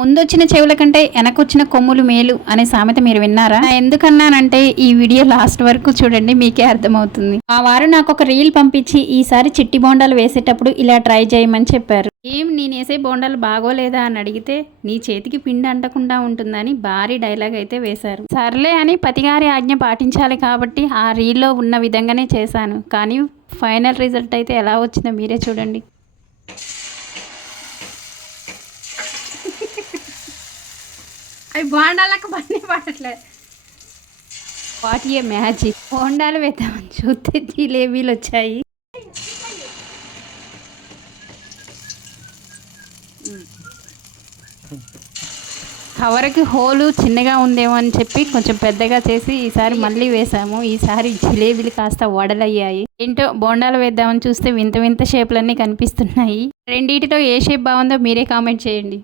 ముందొచ్చిన చెవుల కంటే వెనకొచ్చిన కొమ్ములు మేలు అనే సామెత మీరు విన్నారా? ఎందుకన్నానంటే ఈ వీడియో లాస్ట్ వరకు చూడండి మీకే అర్థమవుతుంది. ఆ వారు నాకు ఒక రీల్ పంపించి ఈసారి చిట్టి బోండాలు వేసేటప్పుడు ఇలా ట్రై చేయమని చెప్పారు. ఏం నేనేసే బోండాలు బాగోలేదా అని అడిగితే నీ చేతికి పిండి అంటకుండా ఉంటుందని భారీ డైలాగ్ అయితే వేశారు. సర్లే అని పతిగారి ఆజ్ఞ పాటించాలి కాబట్టి ఆ రీల్లో ఉన్న విధంగానే చేశాను. కానీ ఫైనల్ రిజల్ట్ అయితే ఎలా వచ్చిందో మీరే చూడండి. అవి బాండాలకు బండి పడట్లేదు. వాట్ ఏ మ్యాజిక్ బోండాలు వేద్దామని చూస్తే జిలేబీలు వచ్చాయి కవర్కి హోలు చిన్నగా ఉందేమో అని చెప్పి కొంచెం పెద్దగా చేసి ఈసారి మళ్ళీ వేసాము. ఈసారి జిలేబీలు కాస్త వడలయ్యాయి. ఏంటో బోండాలు వేద్దామని చూస్తే వింత వింత షేపులన్నీ కనిపిస్తున్నాయి. రెండింటిలో ఏ షేప్ బాగుందో మీరే కామెంట్ చేయండి.